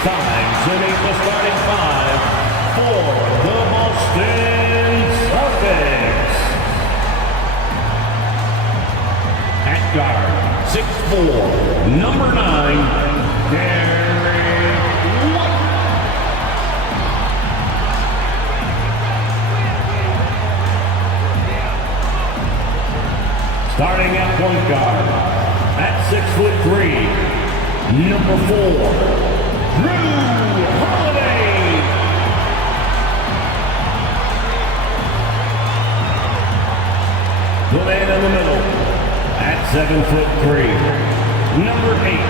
Time to meet the starting five for the Boston Celtics. At guard, 6'4", number 9, Derek White. Starting at point guard, at 6'3", number 4, Drew Holiday. The man in the middle, at 7'3", number 8,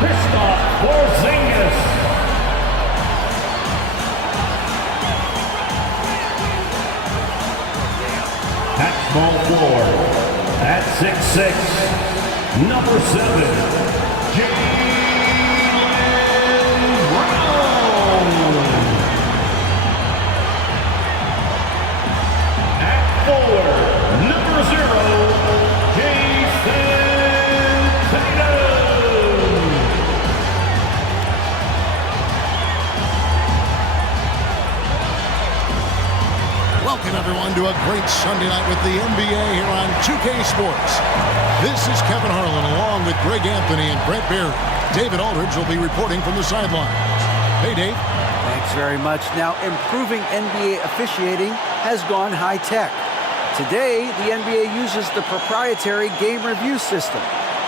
Kristaps Porzingis. At small forward, at 6'6", number 7, Jaylen Brown. At forward, number 0, Jason Tatum. Welcome, everyone, to a great Sunday night with the NBA here on 2K Sports. This is Kevin Harlan along with Greg Anthony and Brett Barry. David Aldridge will be reporting from the sidelines. Hey, Dave. Thanks very much. Now, improving NBA officiating has gone high-tech. Today, the NBA uses the proprietary game review system,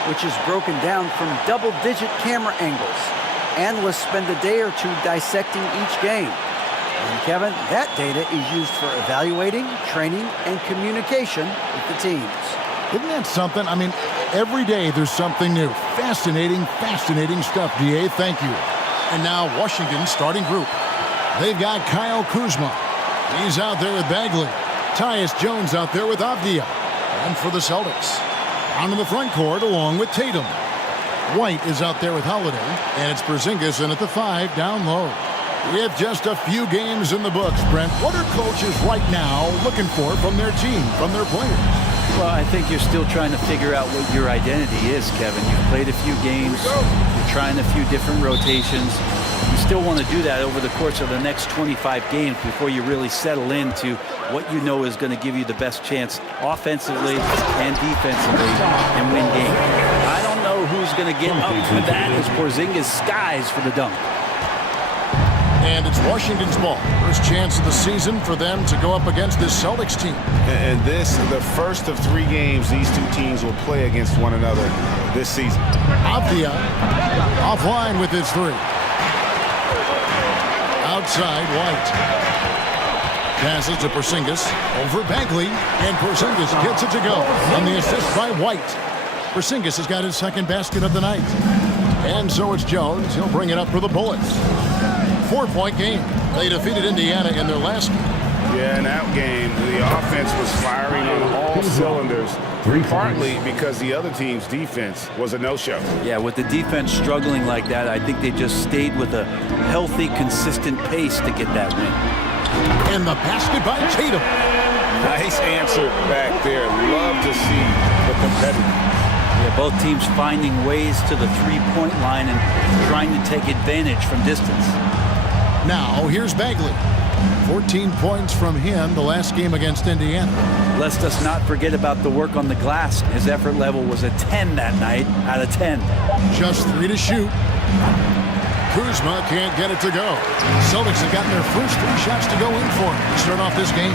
which is broken down from double-digit camera angles. Analysts spend a day or two dissecting each game. And Kevin, that data is used for evaluating, training, and communication with the teams. Isn't that something? I mean, every day there's something new. Fascinating, fascinating stuff, DA. Thank you. And now Washington's starting group. They've got Kyle Kuzma. He's out there with Bagley. Tyus Jones out there with Avdia. And for the Celtics, on in the front court along with Tatum. White is out there with Holiday. And it's Porzingis in at the 5 down low. With just a few games in the books, Brent, what are coaches right now looking for from their team, from their players? Well, I think you're still trying to figure out what your identity is, Kevin. You've played a few games. You're trying a few different rotations. You still want to do that over the course of the next 25 games before you really settle into what you know is going to give you the best chance offensively and defensively and win games. I don't know who's going to get up for that as Porzingis skies for the dunk. And it's Washington's ball. First chance of the season for them to go up against this Celtics team. And this is the first of 3 games these two teams will play against one another this season. Avdia offline with his 3. Outside, White. Passes to Porzingis. Over Bagley. And Porzingis gets it to go. On the assist by White. Porzingis has got his second basket of the night. And so it's Jones. He'll bring it up for the Bullets. 4-point game. They defeated Indiana in their last game. Yeah, in that game, the offense was firing on all cylinders, partly because the other team's defense was a no-show. Yeah, with the defense struggling like that, I think they just stayed with a healthy, consistent pace to get that win. And the basket by Tatum. Nice answer back there. Love to see the competitor. Yeah, both teams finding ways to the three-point line and trying to take advantage from distance. Now, here's Bagley. 14 points from him the last game against Indiana. Lest us not forget about the work on the glass. His effort level was a 10 that night out of 10. Just 3 to shoot. Kuzma can't get it to go. Celtics have gotten their first 3 shots to go in for to start off this game.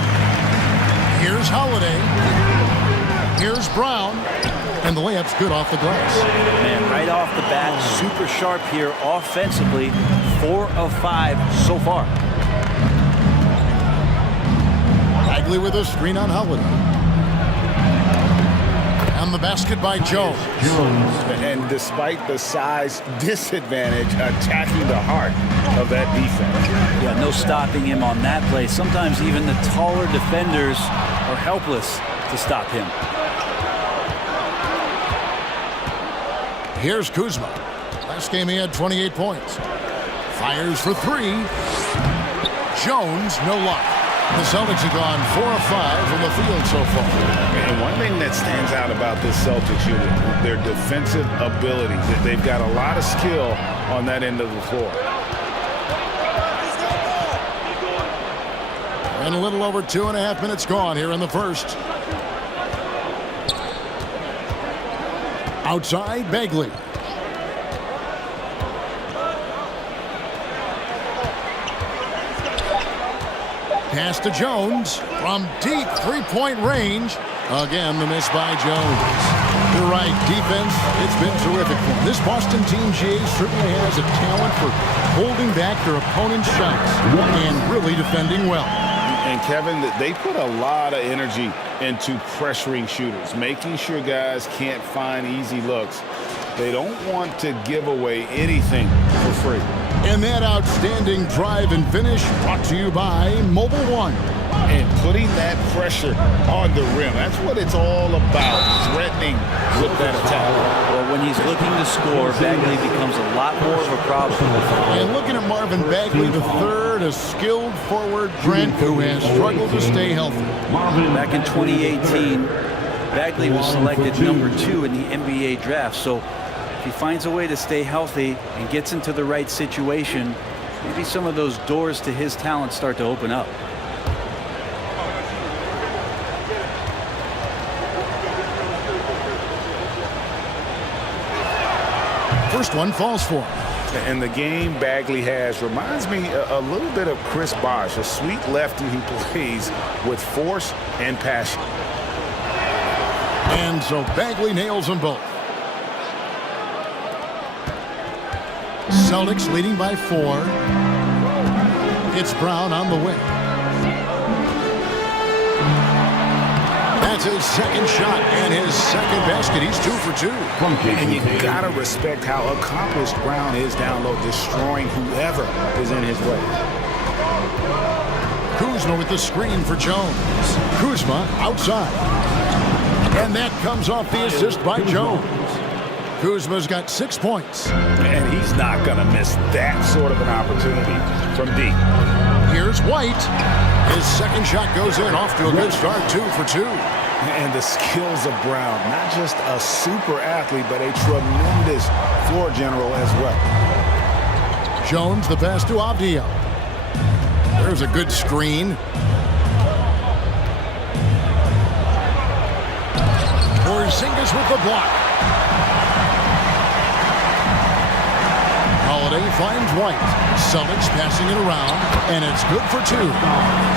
Here's Holiday. Here's Brown. And the layup's good off the glass. Man, right off the bat, super sharp here offensively. 4 of 5 so far. Bagley with a screen on Holiday. And the basket by Jones. And despite the size disadvantage, attacking the heart of that defense. Yeah, no stopping him on that play. Sometimes even the taller defenders are helpless to stop him. Here's Kuzma. Last game he had 28 points. Fires for 3. Jones, no luck. The Celtics have gone 4 of 5 from the field so far. And one thing that stands out about this Celtics unit, their defensive ability. They've got a lot of skill on that end of the floor. And a little over 2.5 minutes gone here in the first. Outside, Bagley. Pass to Jones from deep three-point range. Again, the miss by Jones. You're right, defense, it's been terrific for them. This Boston team, GA, certainly has a talent for holding back their opponent's shots and really defending well. And Kevin, they put a lot of energy into pressuring shooters, making sure guys can't find easy looks. They don't want to give away anything for free. And that outstanding drive and finish brought to you by Mobile One. And putting that pressure on the rim, that's what it's all about, threatening with that attack. Well, when he's looking to score, Bagley becomes a lot more of a problem. And looking at Marvin Bagley, the third, a skilled forward Trent who has struggled to stay healthy. Back in 2018, Bagley was selected number 2 in the NBA draft. So if he finds a way to stay healthy and gets into the right situation, maybe some of those doors to his talent start to open up. First one falls for him. And the game Bagley has reminds me a little bit of Chris Bosh, a sweet lefty who plays with force and passion. And so Bagley nails them both. Celtics leading by 4. It's Brown on the wing. That's his second shot and his second basket. He's 2 for 2. And you gotta respect how accomplished Brown is down low, destroying whoever is in his way. Kuzma with the screen for Jones. Kuzma outside. And that comes off the assist by Jones. Kuzma's got 6 points. And he's not gonna miss that sort of an opportunity from deep. Here's White. His second shot goes in, off to a good start, 2 for 2. And the skills of Brown, not just a super athlete, but a tremendous floor general as well. Jones, the pass to Avdia. There's a good screen. Porzingis with the block. Holiday finds White. Celtics passing it around, and it's good for 2.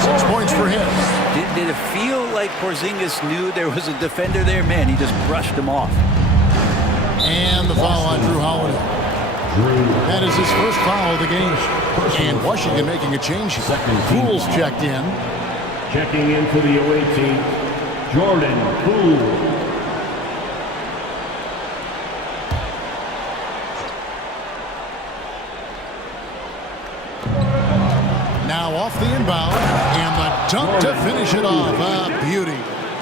6 points for him. Did it feel like Porzingis knew there was a defender there? Man, he just brushed him off. And the foul on Drew Holiday. That is his first foul of the game. And Washington making a change. Poole's checked in. Checking in for the away team, Jordan Poole. Now off the inbound, and the dunk to finish it off. A beauty.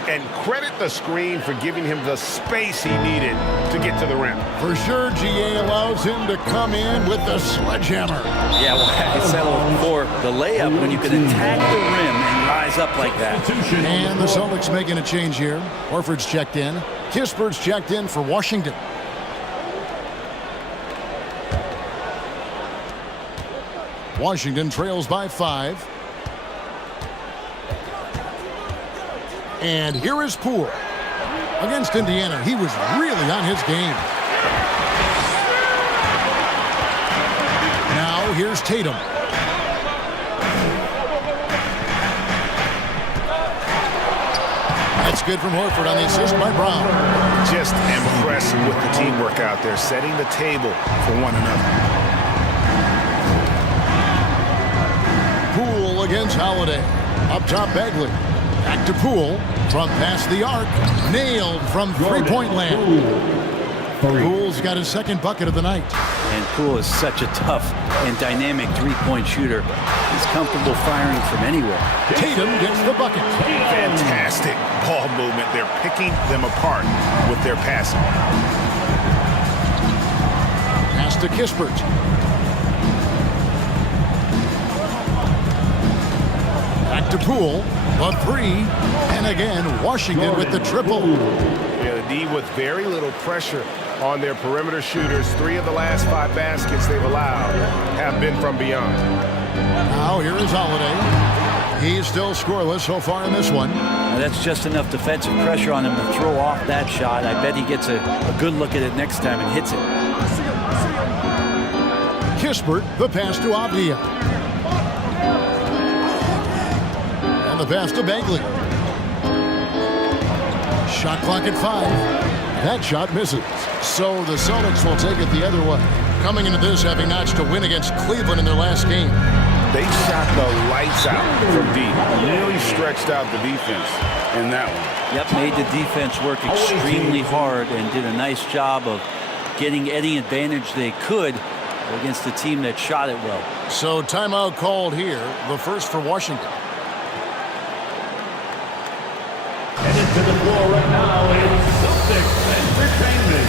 And credit the screen for giving him the space he needed to get to the rim. For sure, GA allows him to come in with the sledgehammer. Yeah, well, I settle for the layup when you can attack the rim and rise up like that. And the Celtics making a change here. Horford's checked in. Kispert's checked in for Washington. Washington trails by 5. And here is Poole. Against Indiana, he was really on his game. Now here's Tatum. That's good from Horford on the assist by Brown. Just impressed with the teamwork out there, setting the table for one another. Poole against Holiday. Up top, Bagley. Back to Poole. From past the arc. Nailed from three-point land. Poole's got his second bucket of the night. And Poole is such a tough and dynamic three-point shooter. He's comfortable firing from anywhere. Tatum gets the bucket. Fantastic ball movement. They're picking them apart with their passing. Pass to Kispert. Back to Poole. A 3. And again, Washington with the triple. Yeah, the D with very little pressure on their perimeter shooters. 3 of the last 5 baskets they've allowed have have been from beyond. Now here is Holiday. He's still scoreless so far in this one. Now that's just enough defensive pressure on him to throw off that shot. I bet he gets a good look at it next time and hits it. Kispert, the pass to Avdia. And the pass to Bagley. Shot clock at 5. That shot misses. So the Celtics will take it the other way. Coming into this, having notched a win against Cleveland in their last game. They shot the lights out from deep. Really stretched out the defense in that one. Yep, made the defense work extremely hard and did a nice job of getting any advantage they could against the team that shot it well. So timeout called here, the first for Washington. Headed to the floor right now is Celtics Entertainment.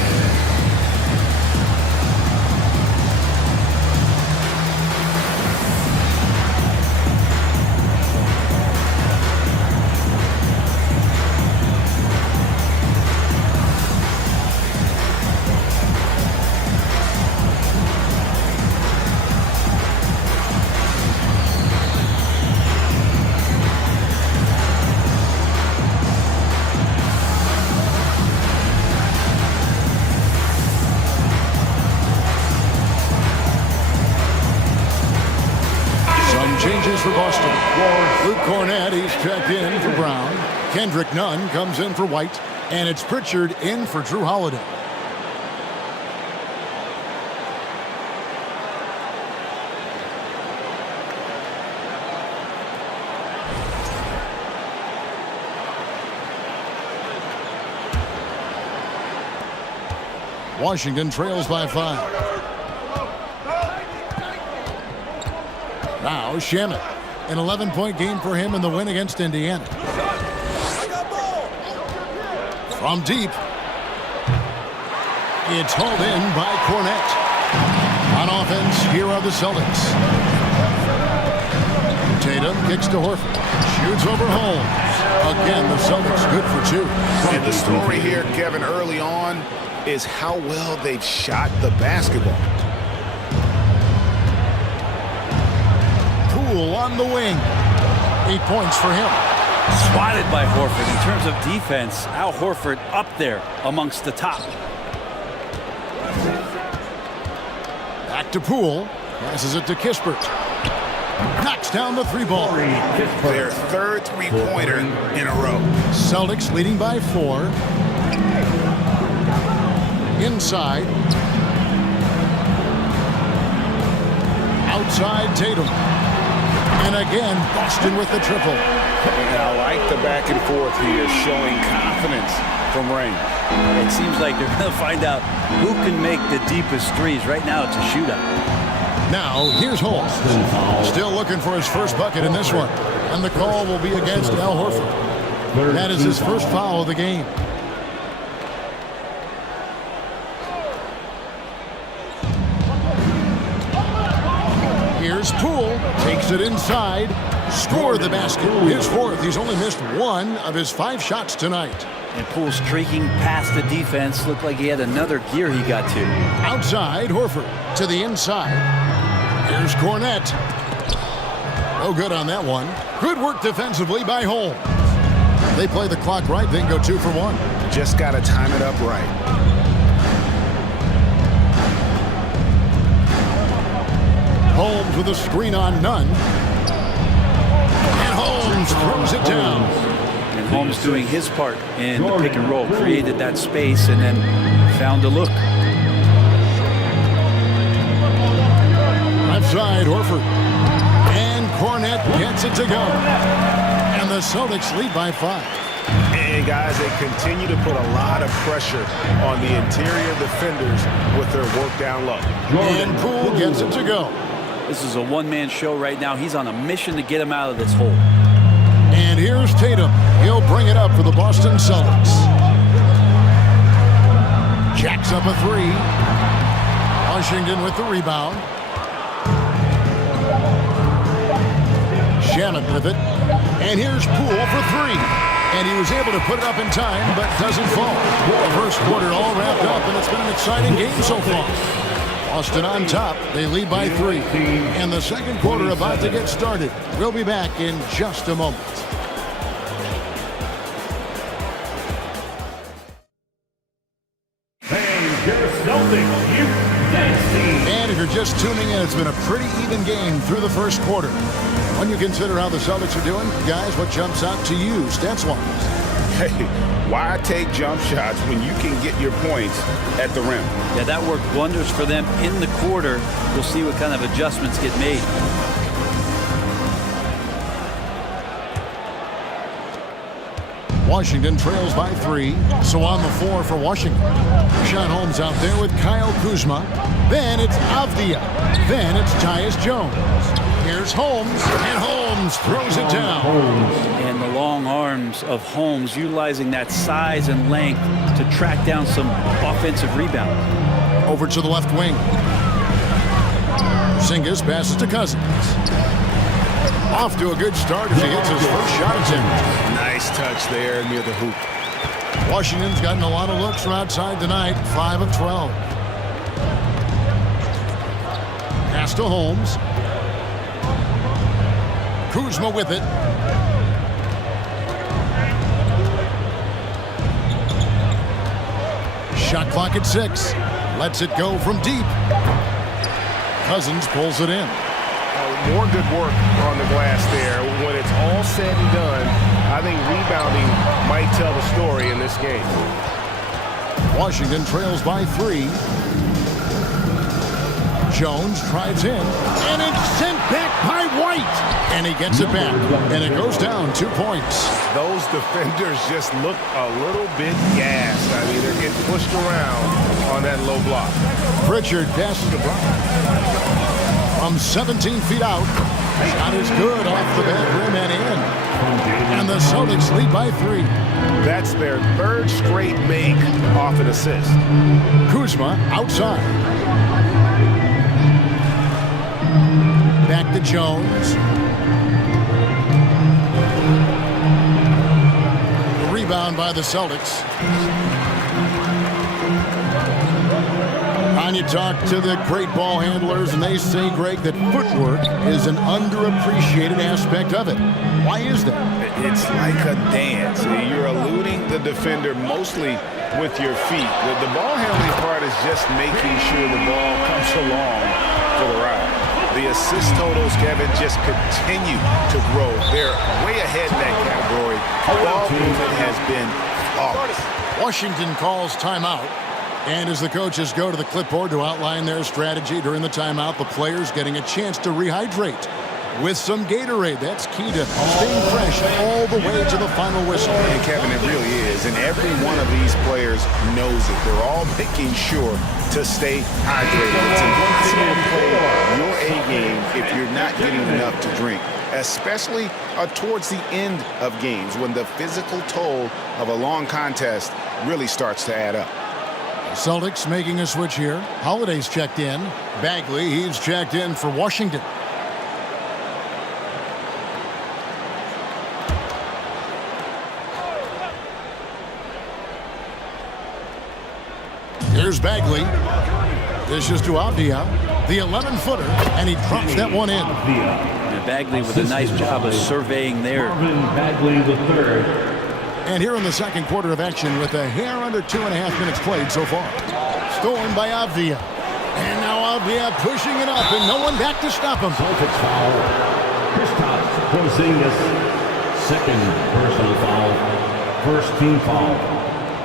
Changes for Boston. Luke Cornett, he's checked in for Brown. Kendrick Nunn comes in for White. And it's Pritchard in for Drew Holiday. Washington trails by 5. Now Shamet, an 11-point game for him in the win against Indiana. From deep, it's hauled in by Cornett. On offense, here are the Celtics. Tatum kicks to Horford, shoots over Holmes. Again, the Celtics good for 2. And the story here, Kevin, early on is how well they've shot the basketball. On the wing. 8 points for him. Spotted by Horford. In terms of defense, Al Horford up there amongst the top. Back to Poole. Passes it to Kispert. Knocks down the 3-ball. Their third three-pointer in a row. Celtics leading by 4. Inside. Outside Tatum. And again, Boston with the triple. And I like the back and forth here, showing confidence from Rain. It seems like they're going to find out who can make the deepest threes. Right now, it's a shootout. Now, here's Holmes. Still looking for his first bucket in this one. And the call will be against Al Horford. That is his first foul of the game. Here's Poole, takes it inside, scored the basket. His 4th. He's only missed 1 of his 5 shots tonight. And Poole streaking past the defense. Looked like he had another gear he got to. Outside, Horford to the inside. Here's Cornett. No good on that one. Good work defensively by Holmes. They play the clock right, then go 2 for 1. Just got to time it up right. Holmes with a screen on Nunn. And Holmes throws it down. And Holmes doing his part in the pick and roll. Created that space and then found a look. Left side, Horford. And Cornett gets it to go. And the Celtics lead by 5. And guys, they continue to put a lot of pressure on the interior defenders with their work down low. And Poole gets it to go. This is a one-man show right now. He's on a mission to get him out of this hole. And here's Tatum. He'll bring it up for the Boston Celtics. Jacks up a 3. Washington with the rebound. Shamet with it. And here's Poole for 3. And he was able to put it up in time, but doesn't fall. The first quarter all wrapped up, and it's been an exciting game so far. Boston on top. They lead by 3. And the second quarter about to get started. We'll be back in just a moment. And your Celtics, you dancing. And if you're just tuning in, it's been a pretty even game through the first quarter. When you consider how the Celtics are doing, guys, what jumps out to you, stats-wise? Hey, why take jump shots when you can get your points at the rim? Yeah, that worked wonders for them in the quarter. We'll see what kind of adjustments get made. Washington trails by 3. So on the floor for Washington. Sean Holmes out there with Kyle Kuzma. Then it's Avdia. Then it's Tyus Jones. Here's Holmes, and Holmes throws it down. And the long arms of Holmes utilizing that size and length to track down some offensive rebounds. Over to the left wing. Porzingis passes to Cousins. Off to a good start as he hits his first shot attempt. Nice touch there near the hoop. Washington's gotten a lot of looks from outside tonight, 5 of 12. Pass to Holmes. Kuzma with it. Shot clock at 6. Lets it go from deep. Cousins pulls it in. More good work on the glass there. When it's all said and done, I think rebounding might tell the story in this game. Washington trails by 3. Jones drives in, and it's sent back by White. And he gets it back, and it goes down 2 points. Those defenders just look a little bit gassed. I mean, they're getting pushed around on that low block. Pritchard passes to Brown. From 17 feet out. Shot is good off the back rim and in. And the Celtics lead by 3. That's their third straight make off an assist. Kuzma outside. Back to Jones. Rebound by the Celtics. You talk to the great ball handlers, and they say, Greg, that footwork is an underappreciated aspect of it. Why is that? It's like a dance. You're eluding the defender mostly with your feet. The ball handling part is just making sure the ball comes along for the ride. The assist totals, Kevin, just continue to grow. They're way ahead in that category. Ball movement has been flawless. Washington calls timeout. And as the coaches go to the clipboard to outline their strategy during the timeout, the players getting a chance to rehydrate with some Gatorade. That's key to staying fresh all the way to the final whistle. And Kevin, it really is. And every one of these players knows it. They're all making sure to stay hydrated. It's impossible to play your A game if you're not getting enough to drink, especially towards the end of games when the physical toll of a long contest really starts to add up. Celtics making a switch here. Holiday's checked in. Bagley, he's checked in for Washington. Here's Bagley. Dishes to Avdia, the 11-footer, and he drops that one in. And Bagley with a nice job of surveying there. Bagley the third. And here in the second quarter of action with a hair under 2.5 minutes played so far. Stolen by Avdia. And now Avdia pushing it up and no one back to stop him. Celtics foul. Kristaps Porzingis. Second personal foul. First team foul.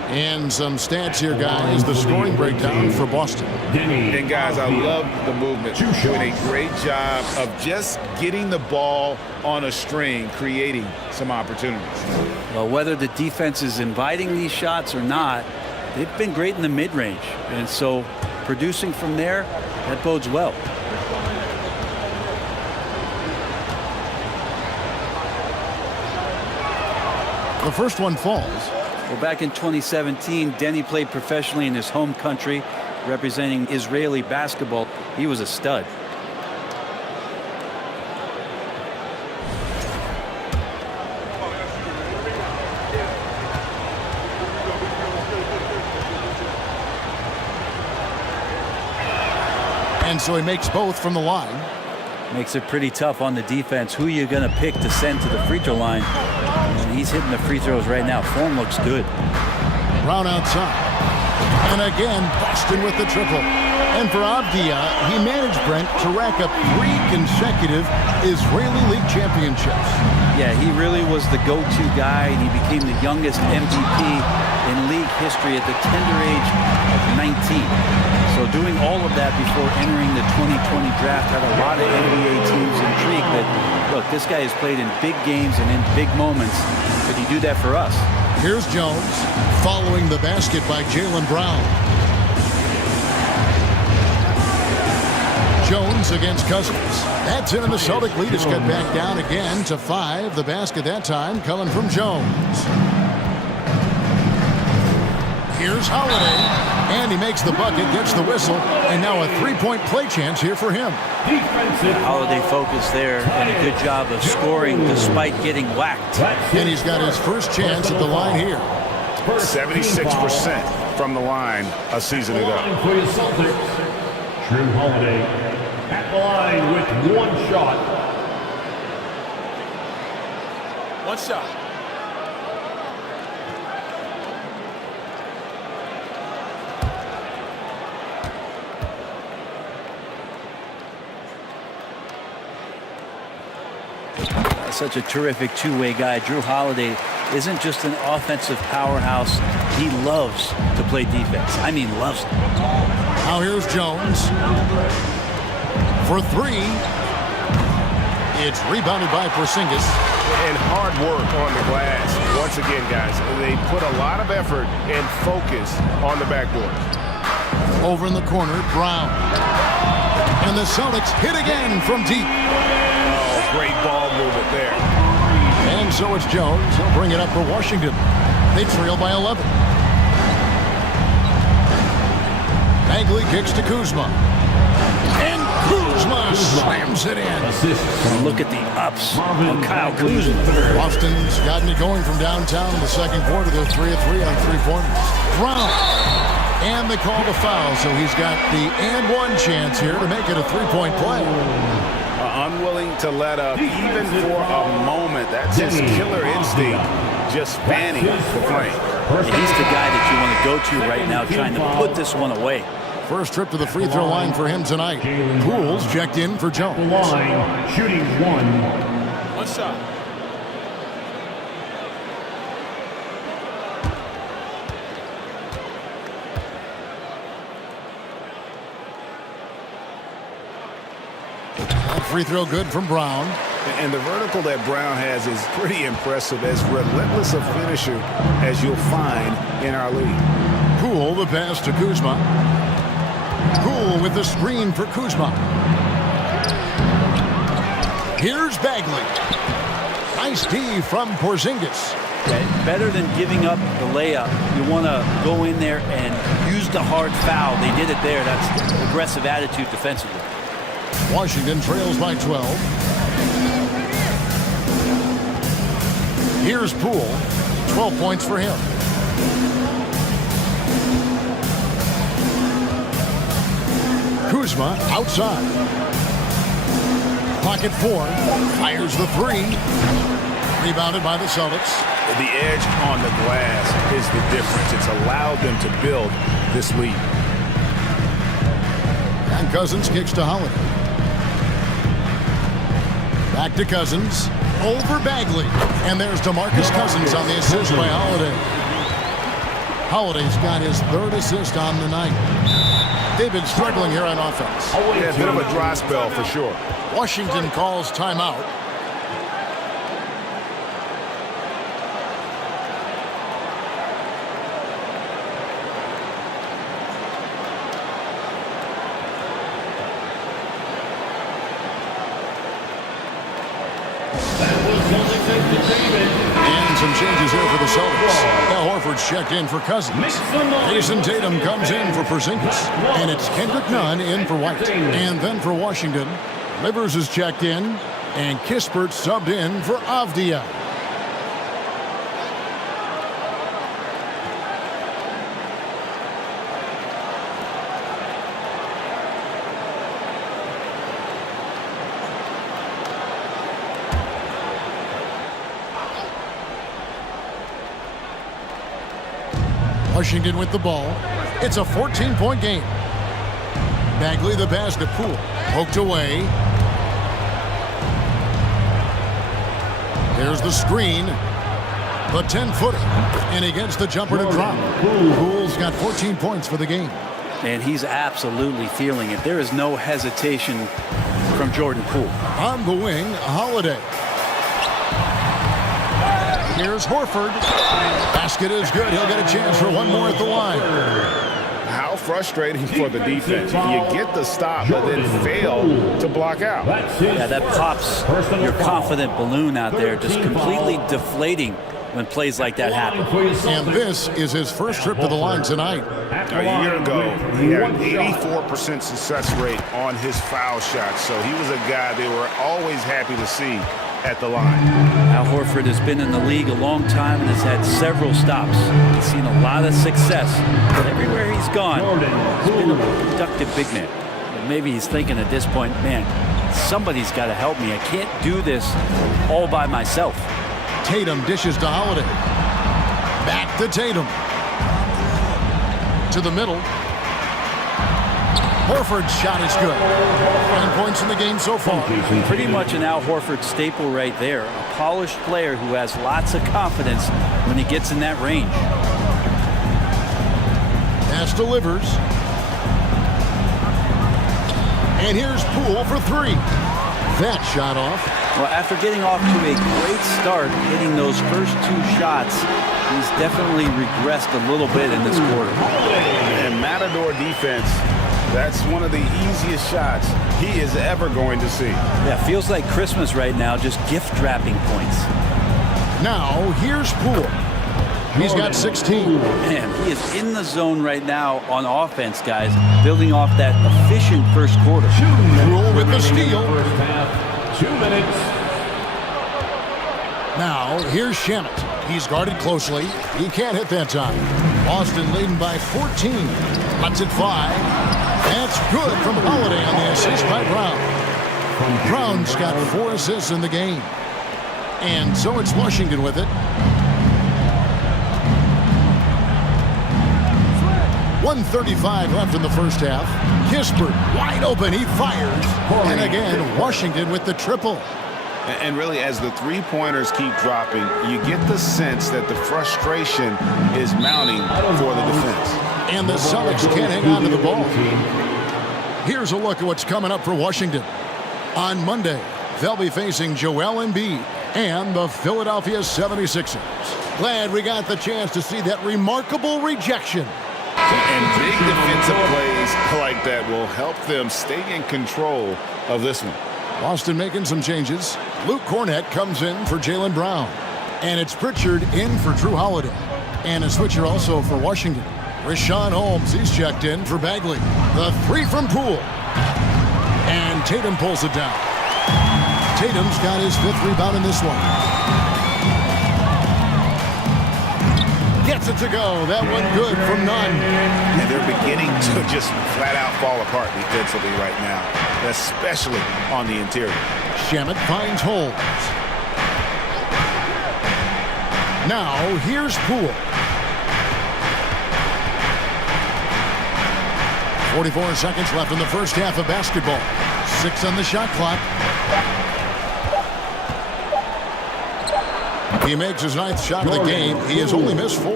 And some stats here, guys. The scoring breakdown for Boston. And guys, I love the movement. Doing a great job of just getting the ball on a string, creating some opportunities. Well, whether the defense is inviting these shots or not, they've been great in the mid-range. And so producing from there, that bodes well. The first one falls. Well, back in 2017, Denny played professionally in his home country, representing Israeli basketball. He was a stud. so he makes both from the line. Makes it pretty tough on the defense. Who you're going to pick to send to the free throw line. And he's hitting the free throws right now. Form looks good. Brown outside. And again, Boston with the triple. And for Avdia, he managed, Brent, to rack up 3 consecutive Israeli League championships. Yeah, he really was the go-to guy, and he became the youngest MVP in league history at the tender age of 19. So doing all of that before entering the 2020 draft had a lot of NBA teams intrigued that, look, this guy has played in big games and in big moments. Could he do that for us? Here's Jones following the basket by Jaylen Brown. Jones against Cousins. That's in, and the Celtic lead is cut back down again to 5. The basket that time coming from Jones. Here's Holiday, and he makes the bucket, gets the whistle, and now a 3-point play chance here for him. Holiday focus there, and a good job of scoring despite getting whacked. And he's got his first chance at the line here. 76% from the line a season ago. For your Celtics, Drew Holiday at the line with 1 shot. One shot. Such a terrific two-way guy. Drew Holiday isn't just an offensive powerhouse. He loves to play defense. I mean, loves it. Now here's Jones for 3. It's rebounded by Porzingis. And hard work on the glass. Once again, guys, they put a lot of effort and focus on the backboard. Over in the corner, Brown. And the Celtics hit again from deep. Great ball movement there. And so it's Jones. He'll bring it up for Washington. They trail by 11. Bagley kicks to Kuzma. And Kuzma slams it in. Look at the ups on Kyle Kuzma. Boston's gotten it going from downtown in the second quarter. They're 3 of 3 on 3-pointers. Brown. And they call the foul, so he's got the and 1 chance here to make it a 3-point play. Unwilling to let up even for a moment. That's his killer instinct, just fanning the flame. He's the guy that you want to go to right now, trying to put this one away. First trip to the free throw line for him tonight. Pools checked in for Jones. The line, shooting 1. One shot. Free throw good from Brown. And the vertical that Brown has is pretty impressive, as relentless a finisher as you'll find in our league. Poole the pass to Kuzma. Poole with the screen for Kuzma. Here's Bagley. Nice D from Porzingis. Okay. Better than giving up the layup, you want to go in there and use the hard foul. They did it there. That's aggressive attitude defensively. Washington trails by 12. Here's Poole. 12 points for him. Kuzma outside. Pocket 4. Fires the 3. Rebounded by the Celtics. The edge on the glass is the difference. It's allowed them to build this lead. And Cousins kicks to Holiday. Back to Cousins. Over Bagley. And there's DeMarcus Cousins on the assist by Holiday. Holiday's got his 3rd assist on the night. They've been struggling here on offense. Yeah, a bit of a dry spell for sure. Washington calls timeout. And some changes here for the Celtics. Al Horford's checked in for Cousins. Jason Tatum comes in for Porzingis. And it's Kendrick Nunn in for White. And then for Washington, Livers is checked in. And Kispert subbed in for Avdia. Washington with the ball. It's a 14-point game. Bagley the pass to Poole. Poked away. There's the screen. The 10-footer. And he gets the jumper to drop. Poole's got 14 points for the game. And he's absolutely feeling it. There is no hesitation from Jordan Poole. On the wing, Holiday. Here's Horford. Basket is good. He'll get a chance for one more at the line. How frustrating for the defense. You get the stop, but then fail to block out. Yeah, that pops your confident balloon out there, just completely deflating when plays like that happen. And this is his first trip to the line tonight. A year ago, he had an 84% success rate on his foul shots, so he was a guy they were always happy to see at the line. Al Horford has been in the league a long time and has had several stops. He's seen a lot of success, but everywhere he's gone, he's been a productive big man. And maybe he's thinking at this point, man, somebody's got to help me. I can't do this all by myself. Tatum dishes to Holiday. Back to Tatum. To the middle. Horford's shot is good. 9 points in the game so far. Pretty much an Al Horford staple right there. A polished player who has lots of confidence when he gets in that range. Pass delivers. And here's Poole for three. That shot off. Well, after getting off to a great start, hitting those first two shots, he's definitely regressed a little bit in this quarter. And Matador defense, that's one of the easiest shots he is ever going to see. Yeah, feels like Christmas right now, just gift wrapping points. Now, here's Poole. He's got 16. Man, he is in the zone right now on offense, guys, building off that efficient first quarter. Poole with the steal. First half. 2 minutes. Now, here's Shamet. He's guarded closely. He can't hit that time. Boston leading by 14. Lets it fly. That's good from Holiday on the assist by Brown. Brown's got 4 assists in the game. And so it's Washington with it. 1:35 left in the first half. Kispert wide open. He fires. And again, Washington with the triple. And really, as the three-pointers keep dropping, you get the sense that the frustration is mounting for the defense. And the Celtics can't hang on to the ball. Here's a look at what's coming up for Washington. On Monday, they'll be facing Joel Embiid and the Philadelphia 76ers. Glad we got the chance to see that remarkable rejection. And big defensive plays like that will help them stay in control of this one. Boston making some changes. Luke Cornett comes in for Jaylen Brown. And it's Pritchard in for Drew Holiday. And a switcher also for Washington. Richaun Holmes, he's checked in for Bagley. The three from Poole. And Tatum pulls it down. Tatum's got his 5th rebound in this one. Gets it to go. That one good from none. And they're beginning to just flat out fall apart defensively right now, especially on the interior. Shamet finds Holmes. Now here's Poole. 44 seconds left in the first half of basketball. 6 on the shot clock. He makes his 9th shot of the game. He has only missed 4.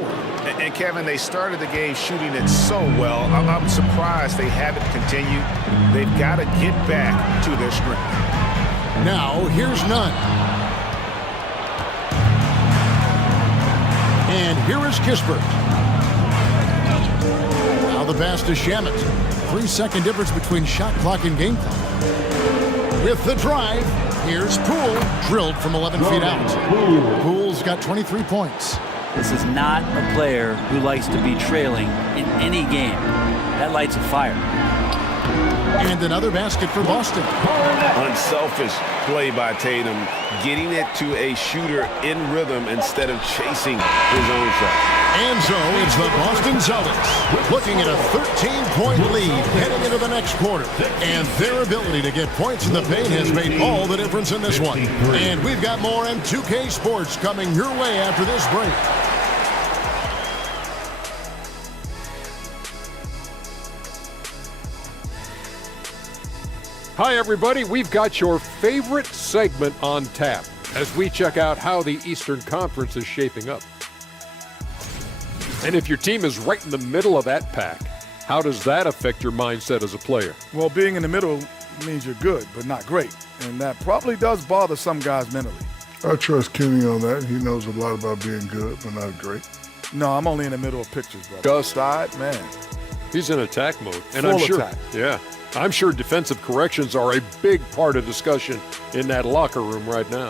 And Kevin, they started the game shooting it so well. I'm surprised they haven't continued. They've got to get back to their strength. Now, here's Nunn. And here is Kispert. Now the pass to Shamet. 3-second difference between shot clock and game clock. With the drive, here's Poole. Drilled from 11 feet out. Poole's got 23 points. This is not a player who likes to be trailing in any game. That lights a fire. And another basket for Boston. Unselfish play by Tatum, getting it to a shooter in rhythm instead of chasing his own shot. And so it's the Boston Celtics looking at a 13-point lead heading into the next quarter. And their ability to get points in the paint has made all the difference in this one. And we've got more M2K Sports coming your way after this break. Hi, everybody. We've got your favorite segment on tap as we check out how the Eastern Conference is shaping up. And if your team is right in the middle of that pack, how does that affect your mindset as a player? Well, being in the middle means you're good, but not great. And that probably does bother some guys mentally. I trust Kenny on that. He knows a lot about being good, but not great. No, I'm only in the middle of pictures, brother. Gus. Side, man. He's in attack mode. And Full I'm sure, attack. Yeah. I'm sure defensive corrections are a big part of discussion in that locker room right now.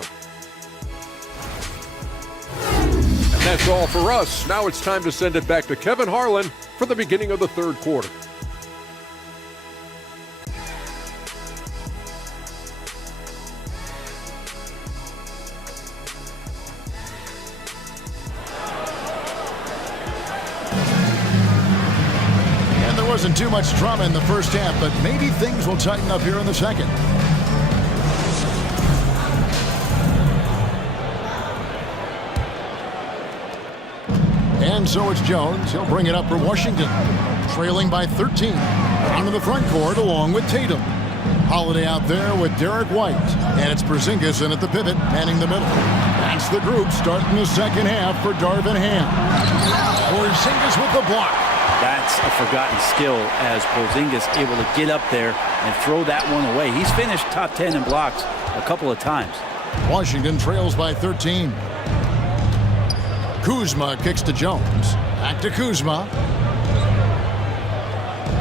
And that's all for us. Now it's time to send it back to Kevin Harlan for the beginning of the third quarter. Wasn't too much drama in the first half, but maybe things will tighten up here in the second. And so it's Jones. He'll bring it up for Washington, trailing by 13. Onto the front court along with Tatum. Holiday out there with Derek White. And it's Porzingis in at the pivot, manning the middle. That's the group starting the second half for Darvin Ham. Porzingis with the block. That's a forgotten skill as Porzingis able to get up there and throw that one away. He's finished top 10 in blocks a couple of times. Washington trails by 13. Kuzma kicks to Jones. Back to Kuzma.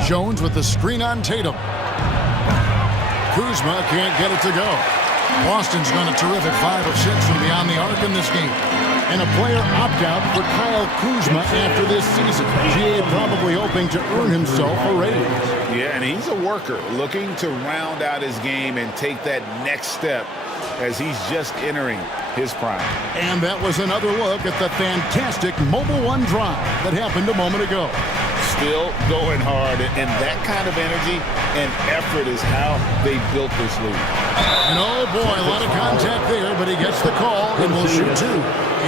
Jones with the screen on Tatum. Kuzma can't get it to go. Boston's gone a terrific 5 of 6 from beyond the arc in this game. And a player opt-out for Kyle Kuzma after this season. GA probably hoping to earn himself a raise. Yeah, and he's a worker looking to round out his game and take that next step as he's just entering his prime. And that was another look at the fantastic Mobile One drive that happened a moment ago. Still going hard, and that kind of energy and effort is how they built this league. And oh boy, a lot of contact there, but he gets the call and will shoot 2.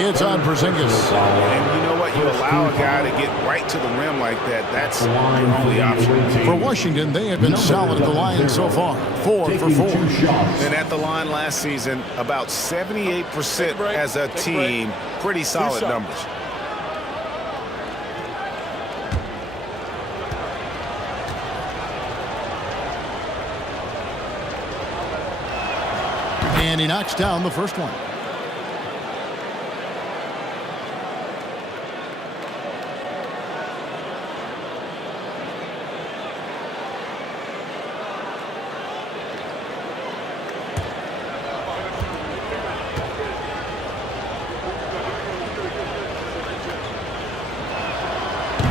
It's on Porzingis. And you know what? You allow a guy to get right to the rim like that, that's your only option. For Washington, they have been solid at the line so far. 4 for 4. And at the line last season, about 78% as a team. Pretty solid numbers. And he knocks down the first one.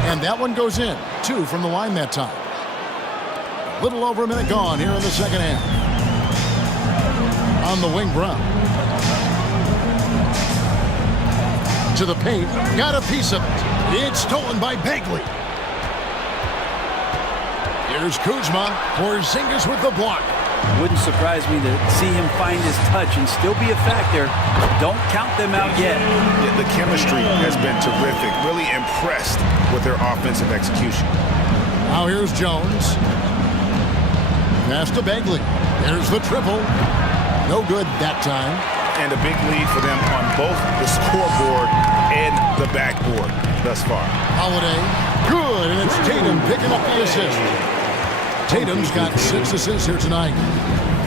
And that one goes in. 2 from the line that time. Little over a minute gone here in the second half. On the wing, Brown. To the paint. Got a piece of it. It's stolen by Bagley. Here's Kuzma. Porzingis with the block. Wouldn't surprise me to see him find his touch and still be a factor. Don't count them out yet. Yeah, the chemistry has been terrific. Really impressed with their offensive execution. Now here's Jones. Pass to Bagley. There's the triple. No good that time. And a big lead for them on both the scoreboard and the backboard thus far. Holiday. Good, and it's Tatum picking up the assist. Tatum's got 6 assists here tonight.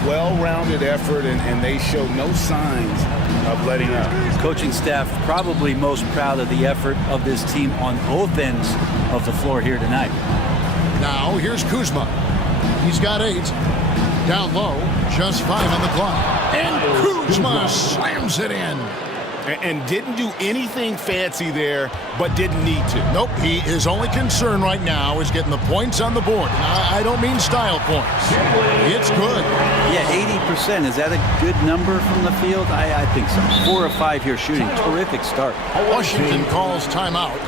Well-rounded effort, and they show no signs of letting up. Coaching staff probably most proud of the effort of this team on both ends of the floor here tonight. Now here's Kuzma. He's got 8. Down low, just 5 on the clock. And Kuzma slams it in. And didn't do anything fancy there, but didn't need to. Nope, his only concern right now is getting the points on the board. I don't mean style points. It's good. Yeah, 80%. Is that a good number from the field? I think so. 4 of 5 here shooting. Terrific start. Washington calls timeout.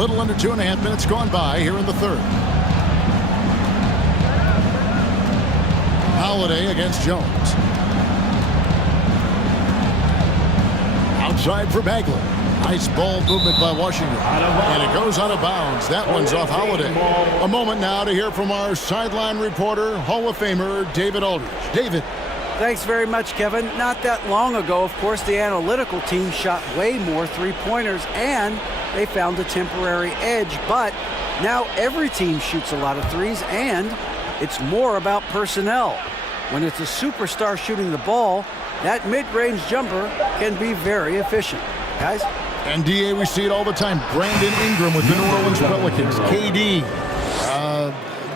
Little under 2.5 minutes gone by here in the third. Holiday against Jones. Outside for Bagley. Nice ball movement by Washington. And it goes out of bounds. That one's off Holiday. A moment now to hear from our sideline reporter, Hall of Famer David Aldridge. David. Thanks very much, Kevin. Not that long ago, of course, the analytical team shot way more three-pointers, and they found a temporary edge. But now every team shoots a lot of threes, and it's more about personnel. When it's a superstar shooting the ball, that mid-range jumper can be very efficient. Guys? And DA, we see it all the time. Brandon Ingram with the New Orleans Pelicans. KD.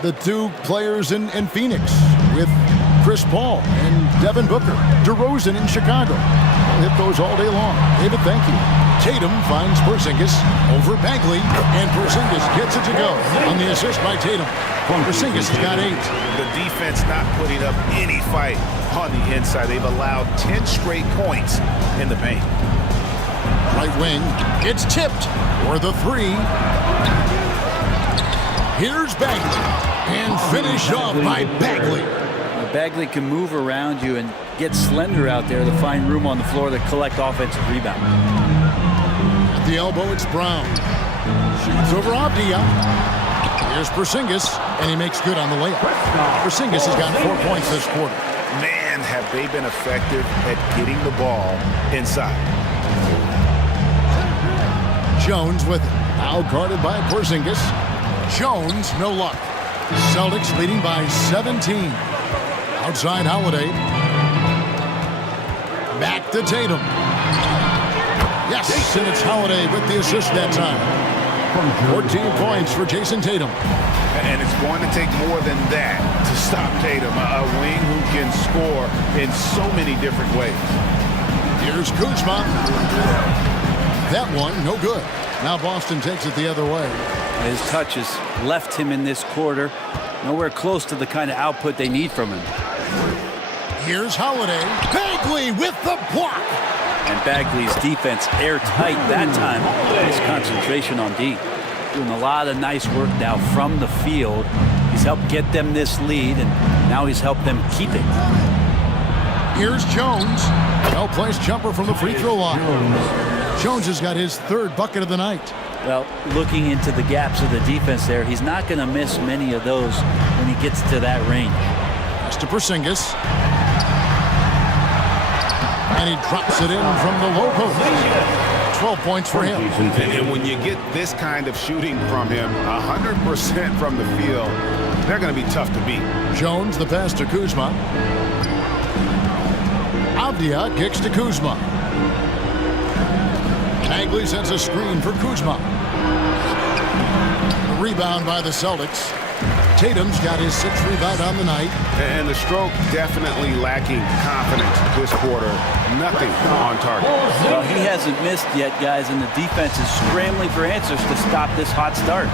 The two players in Phoenix with Chris Paul and Devin Booker. DeRozan in Chicago. We'll hit those all day long. David, thank you. Tatum finds Porzingis over Bagley, and Porzingis gets it to go on the assist by Tatum. Porzingis has got 8. The defense not putting up any fight on the inside. They've allowed 10 straight points in the paint. Right wing, it's tipped for the 3. Here's Bagley, and finished off by Bagley. Bagley can move around you and get slender out there to find room on the floor to collect offensive rebound. At the elbow, it's Brown. Shoots over Abdia. Here's Porzingis, and he makes good on the layup. Porzingis has gotten 4 points this quarter. Man, have they been effective at getting the ball inside. Jones with it. Now guarded by Porzingis. Jones, no luck. Celtics leading by 17. Outside Holiday. Back to Tatum. Yes, and it's Holiday with the assist that time. 14 points for Jason Tatum. And it's going to take more than that to stop Tatum, a wing who can score in so many different ways. Here's Kuzma. That one, no good. Now Boston takes it the other way. His touch has left him in this quarter. Nowhere close to the kind of output they need from him. Here's Holiday. Bagley with the block. And Bagley's defense airtight that time. His concentration on D. Doing a lot of nice work now from the field. He's helped get them this lead, and now he's helped them keep it. Here's Jones. Well-placed jumper from the free throw line. Jones has got his 3rd bucket of the night. Well, looking into the gaps of the defense there, he's not going to miss many of those when he gets to that range. Pass to Porzingis. And he drops it in from the low post. 12 points for him. And when you get this kind of shooting from him, 100% from the field, they're going to be tough to beat. Jones, the pass to Kuzma. Avdia kicks to Kuzma. Bagley sends a screen for Kuzma. The rebound by the Celtics. Tatum's got his 6th rebound on the night. And the stroke definitely lacking confidence this quarter. Nothing on target. Well, he hasn't missed yet, guys, and the defense is scrambling for answers to stop this hot start.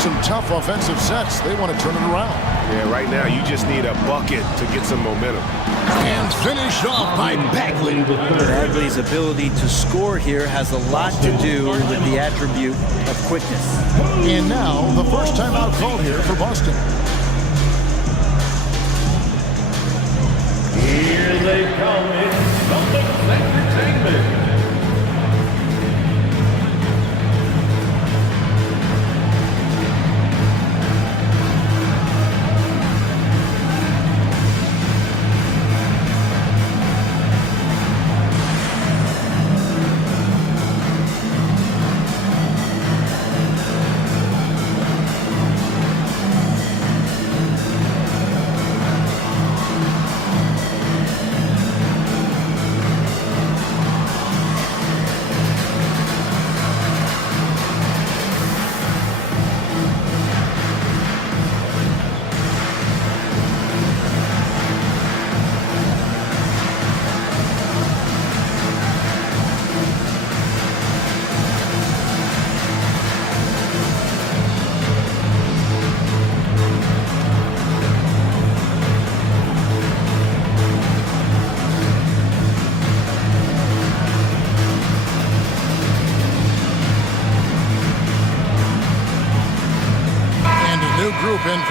Some tough offensive sets. They want to turn it around. Yeah, right now you just need a bucket to get some momentum. And finished off by Bagley. Bagley's ability to score here has a lot to do with the attribute of quickness. And now, the first timeout called here for Boston. Here they come in Celtics Entertainment.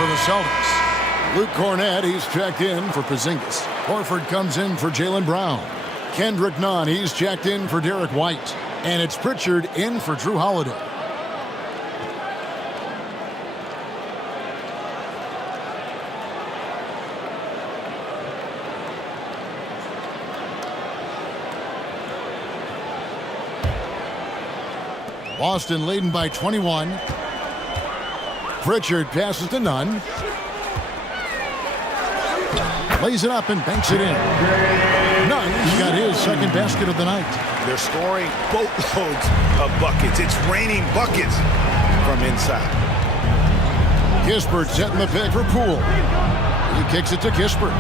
for the Celtics. Luke Cornett, he's checked in for Porzingis. Horford comes in for Jaylen Brown. Kendrick Nunn, he's checked in for Derek White. And it's Pritchard in for Drew Holiday. Boston leading by 21. Pritchard passes to Nunn. Lays it up and banks it in. Nunn's got his second basket of the night. They're scoring boatloads of buckets. It's raining buckets from inside. Kispert setting the pick for Poole. He kicks it to Kispert.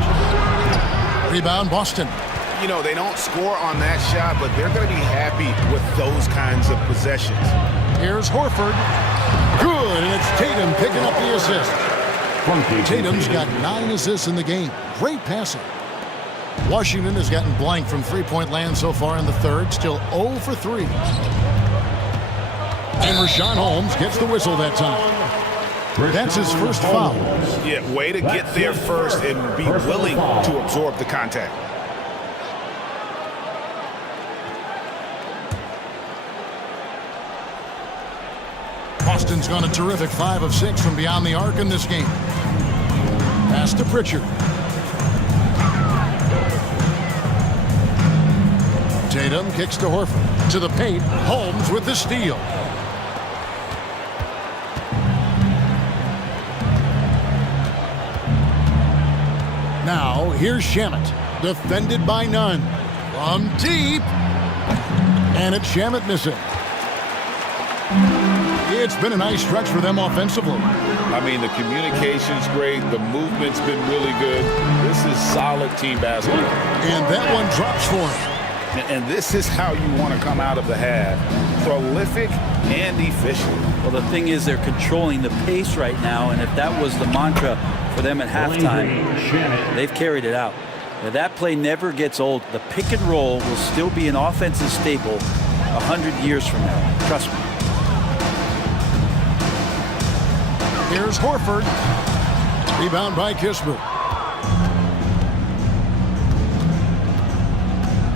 Rebound Boston. You know, they don't score on that shot, but they're going to be happy with those kinds of possessions. Here's Horford. Good, and it's Tatum picking up the assist. Tatum's got 9 assists in the game. Great passing. Washington has gotten blank from three-point land so far in the third. Still 0 for 3. And Rashawn Holmes gets the whistle that time. That's his first foul. Yeah, way to get there first and be willing to absorb the contact. Boston's gone a terrific 5 of 6 from beyond the arc in this game. Pass to Pritchard. Tatum kicks to Horford. To the paint. Holmes with the steal. Now, here's Shamet. Defended by Nunn. From deep. And it's Shamet missing. It's been a nice stretch for them offensively. I mean, the communication's great. The movement's been really good. This is solid team basketball. And that one drops for him. And this is how you want to come out of the half. Prolific and efficient. Well, the thing is they're controlling the pace right now, and if that was the mantra for them at halftime, they've carried it out. Now, that play never gets old. The pick and roll will still be an offensive staple 100 years from now. Trust me. Here's Horford. Rebound by Kispert.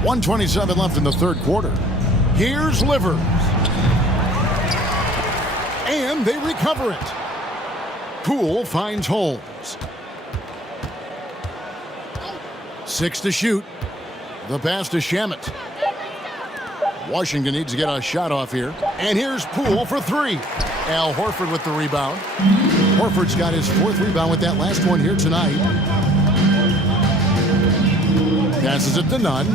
1:27 left in the third quarter. Here's Livers. And they recover it. Poole finds Holmes. 6 to shoot. The pass to Shamet. Washington needs to get a shot off here. And here's Poole for 3. Al Horford with the rebound. Horford's got his 4th rebound with that last one here tonight. Passes it to Nunn.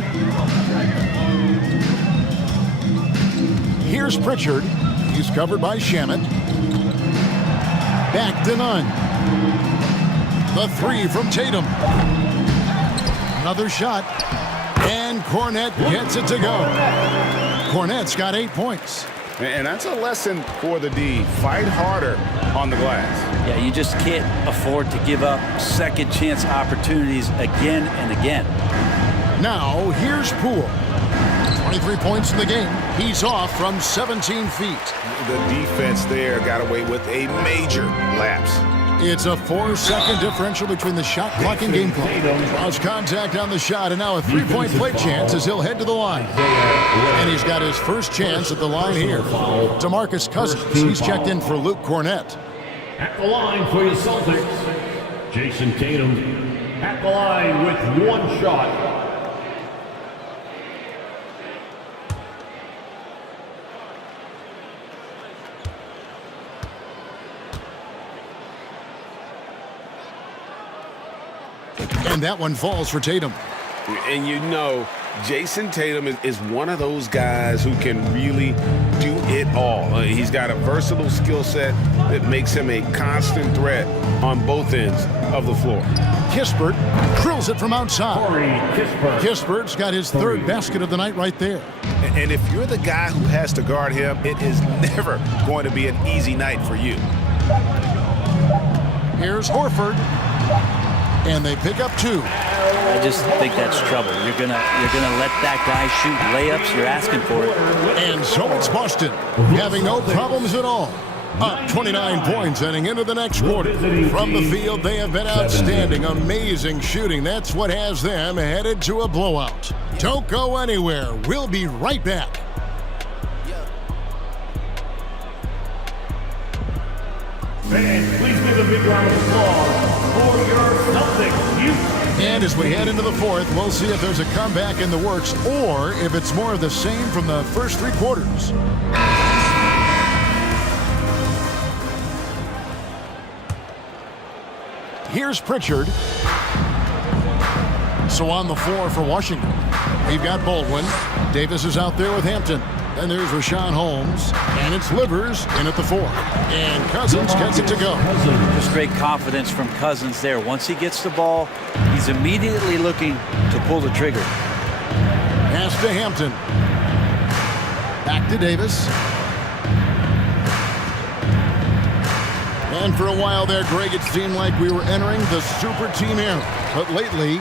Here's Pritchard. He's covered by Shamet. Back to Nunn. The 3 from Tatum. Another shot. And Cornett gets it to go. Cornett's got 8 points. And that's a lesson for the D. Fight harder on the glass. Yeah, you just can't afford to give up second chance opportunities again and again. Now, here's Poole. 23 points in the game. He's off from 17 feet. The defense there got away with a major lapse. It's a 4-second differential between the shot clock and game clock. Lost contact on the shot, and now a 3-point play chance as he'll head to the line. And he's got his first chance at the line here. DeMarcus Cousins, he's checked in for Luke Cornett. At the line for the Celtics, Jason Tatum. At the line with 1 shot. And that one falls for Tatum. And you know, Jason Tatum is one of those guys who can really do it all. He's got a versatile skill set that makes him a constant threat on both ends of the floor. Kispert drills it from outside. Kispert's got his 3rd basket of the night right there. And if you're the guy who has to guard him, it is never going to be an easy night for you. Here's Horford. And they pick up 2. I just think that's trouble. You're gonna let that guy shoot layups. You're asking for it. And so it's Boston, having no problems at all. Up 29 points heading into the next quarter. From the field, they have been outstanding. Amazing shooting. That's what has them headed to a blowout. Don't go anywhere. We'll be right back. Fans, please give a big round of applause for your Celtics youth. And as we head into the fourth, we'll see if there's a comeback in the works or if it's more of the same from the first three quarters. Here's Pritchard. So on the floor for Washington, we've got Baldwin. Davis is out there with Hampton. Then there's Rashawn Holmes. And it's Livers in at the 4. And Cousins gets it to go. Just great confidence from Cousins there. Once he gets the ball, he's immediately looking to pull the trigger. Pass to Hampton. Back to Davis. And for a while there, Greg, it seemed like we were entering the super team era. But lately,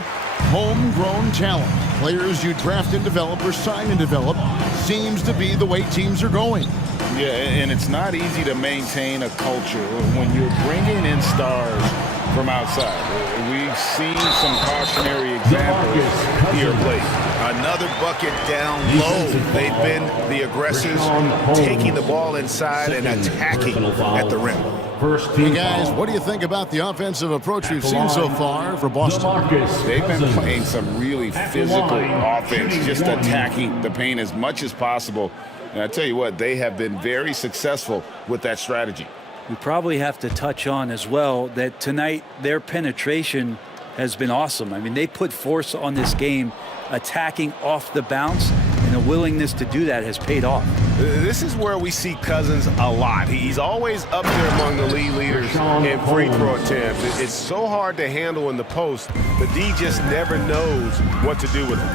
homegrown talent, players you draft and develop or sign and develop, seems to be the way teams are going. Yeah, and it's not easy to maintain a culture when you're bringing in stars from outside. We've seen some cautionary examples here of late. Another bucket down low. They've been the aggressors, taking the ball inside and attacking at the rim. Hey guys, what do you think about the offensive approach we've seen so far for Boston? They've been playing some really physical offense, just attacking the paint as much as possible. And I tell you what, they have been very successful with that strategy. We probably have to touch on as well that tonight their penetration has been awesome. I mean, they put force on this game, attacking off the bounce, and the willingness to do that has paid off. This is where we see Cousins a lot. He's always up there among the league leaders in free throw attempts. It's so hard to handle in the post. The D just never knows what to do with him.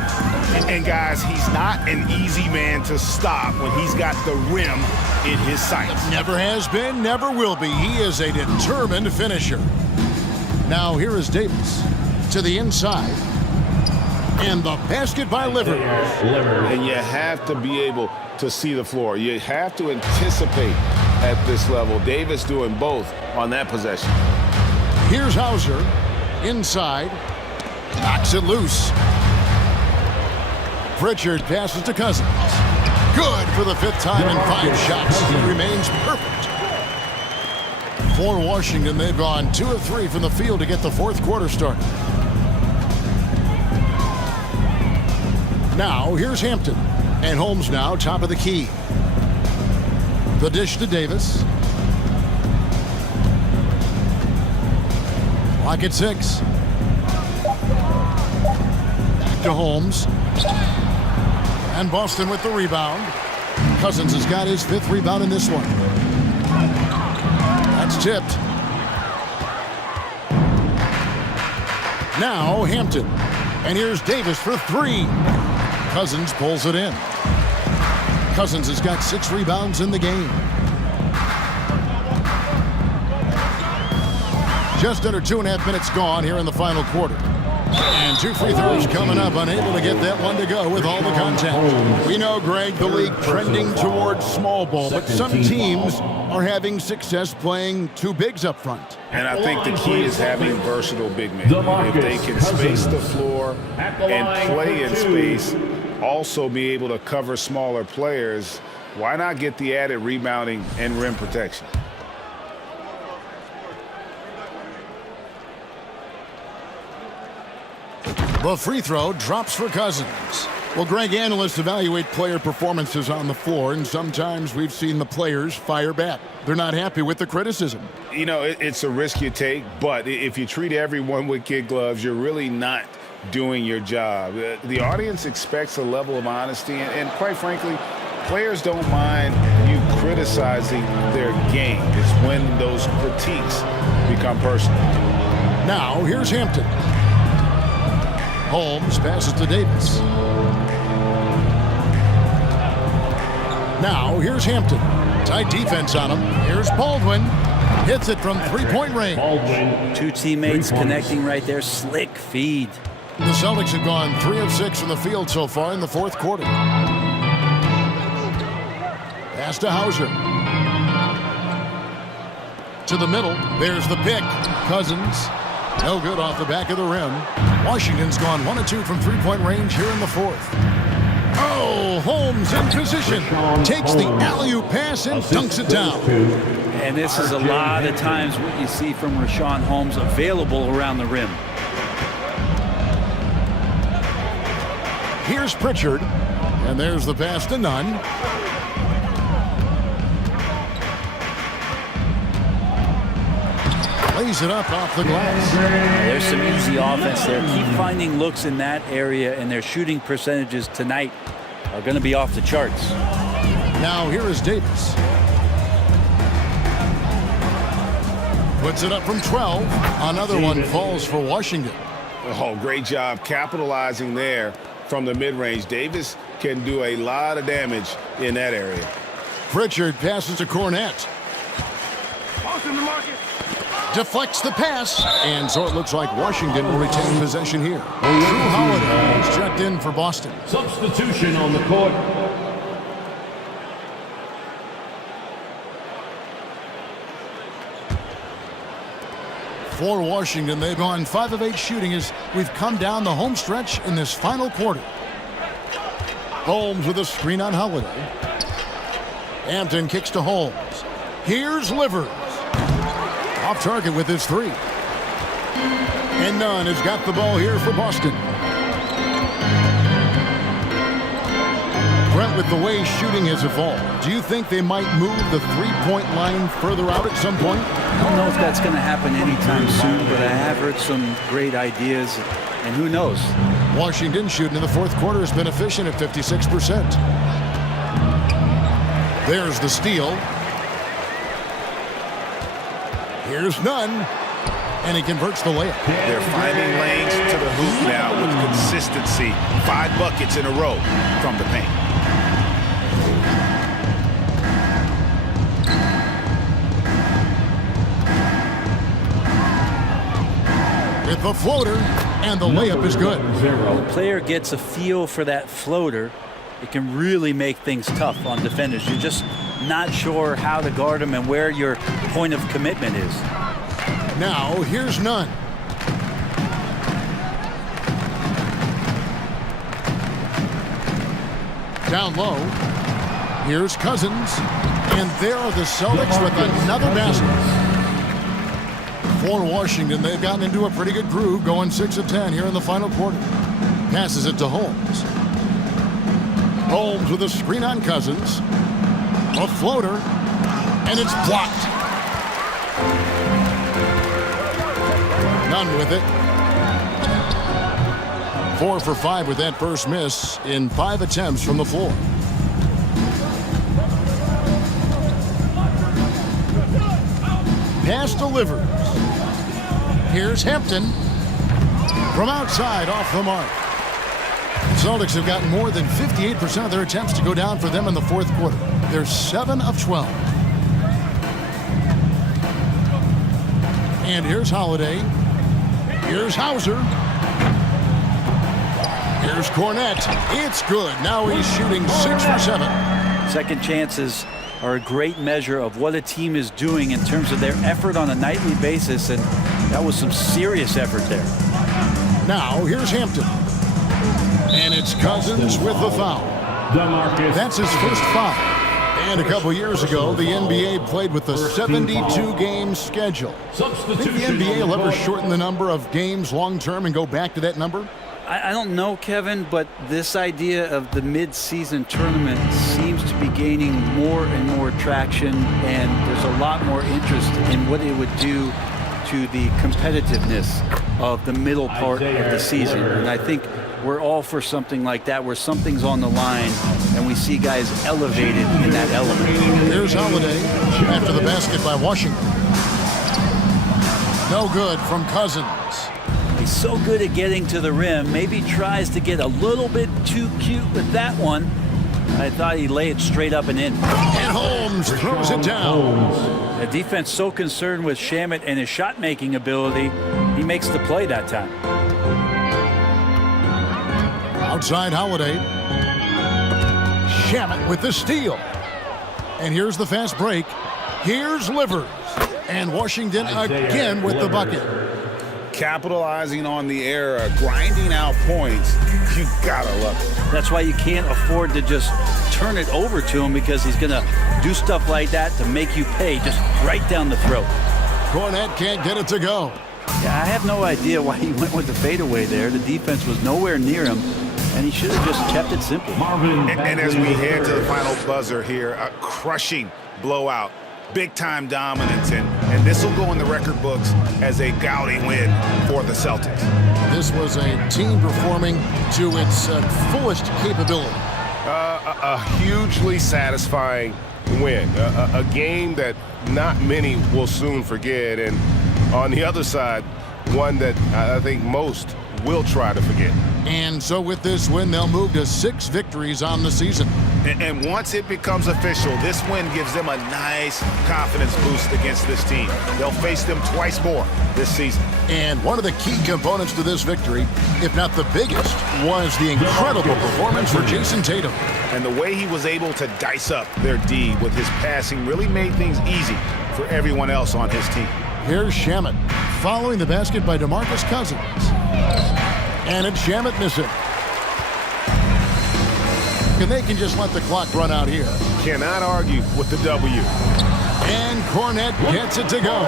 And guys, he's not an easy man to stop when he's got the rim in his sights. Never has been, never will be. He is a determined finisher. Now here is Davis to the inside. And the basket by Livers. And you have to be able to see the floor. You have to anticipate at this level. Davis doing both on that possession. Here's Hauser inside. Knocks it loose. Pritchard passes to Cousins. Good for the 5th time in 5 shots. He remains perfect. For Washington, they've gone 2 of 3 from the field to get the 4th quarter started. Now, here's Hampton. And Holmes now top of the key. The dish to Davis. Clock at 6. Back to Holmes. And Boston with the rebound. Cousins has got his 5th rebound in this one. That's tipped. Now Hampton. And here's Davis for 3. Cousins pulls it in. Cousins has got 6 rebounds in the game. Just under 2.5 minutes gone here in the final quarter. And 2 free throws coming up, unable to get that one to go with all the contact. We know, Greg, the league trending towards small ball, but some teams are having success playing 2 bigs up front. And I think the key is having versatile big men. If they can space the floor and play in space, also be able to cover smaller players, why not get the added rebounding and rim protection? The free throw drops for Cousins. Well, Greg, analysts evaluate player performances on the floor, and sometimes we've seen the players fire back. They're not happy with the criticism. You know, it's a risk you take, but if you treat everyone with kid gloves, you're really not doing your job. The audience expects a level of honesty, and quite frankly, players don't mind you criticizing their game. It's when those critiques become personal. Now, here's Hampton. Holmes passes to Davis. Now, here's Hampton. Tight defense on him. Here's Baldwin. Hits it from 3-point range. 2 teammates connecting right there. Slick feed. The Celtics have gone 3 of 6 from the field so far in the 4th quarter. Pass to Hauser. to the middle. There's the pick. Cousins. No good off the back of the rim. Washington's gone 1 of 2 from three-point range here in the fourth. Oh, Holmes in position. Takes the alley-oop pass and dunks it down. And this is a lot of times what you see from Richaun Holmes available around the rim. Here's Pritchard. And there's the pass to Nunn. Lays it up off the glass. There's some easy offense there. Keep finding looks in that area, and their shooting percentages tonight are going to be off the charts. Now here is Davis. Puts it up from 12. Another one falls for Washington. Oh, great job capitalizing there from the mid-range. Davis can do a lot of damage in that area. Pritchard passes to Cornette. Deflects the pass, and so it looks like Washington will retain possession here. Drew Holiday is checked in for Boston. Substitution on the court. For Washington, they've gone 5 of 8 shooting as we've come down the home stretch in this final quarter. Holmes with a screen on Holiday. Hampton kicks to Holmes. Here's Livers. Off target with his 3. And Nunn has got the ball here for Boston. Brent, with the way shooting has evolved, do you think they might move the three-point line further out at some point? I don't know if that's going to happen anytime soon, but I have heard some great ideas, and who knows? Washington shooting in the fourth quarter has been efficient at 56%. There's the steal. Here's Nunn, and he converts the layup. They're finding lanes to the hoop now with consistency. 5 buckets in a row from the paint. With the floater, and the layup is good. When the player gets a feel for that floater, it can really make things tough on defenders. You're just not sure how to guard them and where your point of commitment is. Now, here's Nunn. Down low. Here's Cousins. And there are the Celtics with another basket. For Washington, they've gotten into a pretty good groove, going 6 of 10 here in the final quarter. Passes it to Holmes. Holmes with a screen on Cousins. A floater, and it's blocked. Nunn with it. 4 for 5 with that first miss in 5 attempts from the floor. Pass delivered. Here's Hampton from outside off the mark. Celtics have gotten more than 58% of their attempts to go down for them in the fourth quarter. They're 7 of 12. And here's Holiday. Here's Hauser. Here's Cornette. It's good. Now he's shooting 6 for 7. Second chances are a great measure of what a team is doing in terms of their effort on a nightly basis, and that was some serious effort there. Now here's Hampton. And it's Cousins with the foul. That's his first foul. And a couple years ago, the NBA played with a 72-game schedule. Think the NBA will ever shorten the number of games long-term and go back to that number? I don't know, Kevin, but this idea of the mid-season tournament seems to be gaining more and more traction, and there's a lot more interest in what it would do to the competitiveness of the middle part of the season. And I think we're all for something like that, where something's on the line and we see guys elevated in that element. Here's Holiday after the basket by Washington. No good from Cousins. He's so good at getting to the rim. Maybe tries to get a little bit too cute with that one. I thought he'd lay it straight up and in. And Holmes throws it down. The defense so concerned with Shamet and his shot-making ability, he makes the play that time. Outside Holiday. Shamet with the steal. And here's the fast break. Here's Livers. And Washington again with the bucket. Capitalizing on the error, grinding out points. You gotta love it. That's why you can't afford to just turn it over to him, because he's going to do stuff like that to make you pay just right down the throat. Cornette can't get it to go. Yeah, I have no idea why he went with the fadeaway there. The defense was nowhere near him, and he should have just kept it simple. And as we head to the final buzzer here, a crushing blowout, big-time dominance, and this will go in the record books as a gaudy win for the Celtics. This was a team performing to its fullest capability. A hugely satisfying win. A game that not many will soon forget. And on the other side, one that I think most will try to forget. And so with this win, they'll move to 6 victories on the season. And once it becomes official, this win gives them a nice confidence boost against this team. They'll face them twice more this season. And one of the key components to this victory, if not the biggest, was the incredible performance for Jason Tatum. And the way he was able to dice up their D with his passing really made things easy for everyone else on his team. Here's Shamet, following the basket by DeMarcus Cousins. And it's Shamet missing. And they can just let the clock run out here. Cannot argue with the W. And Cornette gets it to go.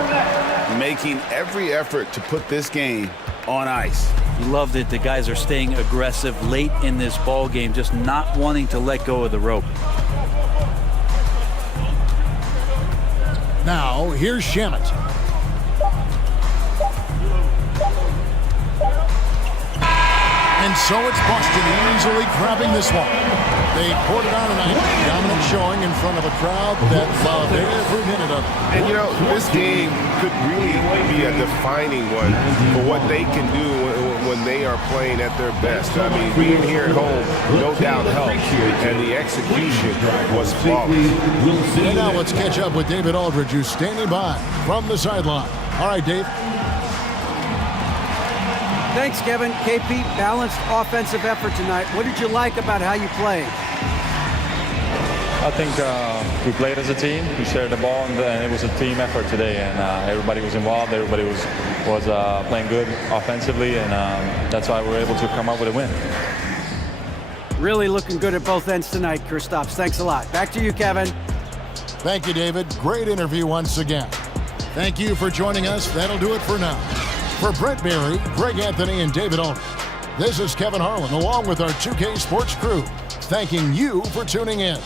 Making every effort to put this game on ice. Love that the guys are staying aggressive late in this ball game, just not wanting to let go of the rope. Now, here's Shamet. And so it's Boston easily grabbing this one. They poured it on tonight. Dominant showing in front of a crowd that loved every minute of it. And, you know, this game could really be a defining one for what they can do when they are playing at their best. I mean, being here at home, no doubt helps. And the execution was flawless. And now let's catch up with David Aldridge, who's standing by from the sideline. All right, Dave. Thanks, Kevin. KP, balanced offensive effort tonight. What did you like about how you played? I think we played as a team. We shared the ball, and it was a team effort today. And everybody was involved. Everybody was playing good offensively, and that's why we were able to come up with a win. Really looking good at both ends tonight, Kristaps. Thanks a lot. Back to you, Kevin. Thank you, David. Great interview once again. Thank you for joining us. That'll do it for now. For Brett Berry, Greg Anthony, and David Aldridge, this is Kevin Harlan along with our 2K Sports crew, thanking you for tuning in.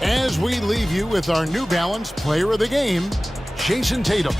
As we leave you with our New Balance Player of the Game, Jason Tatum.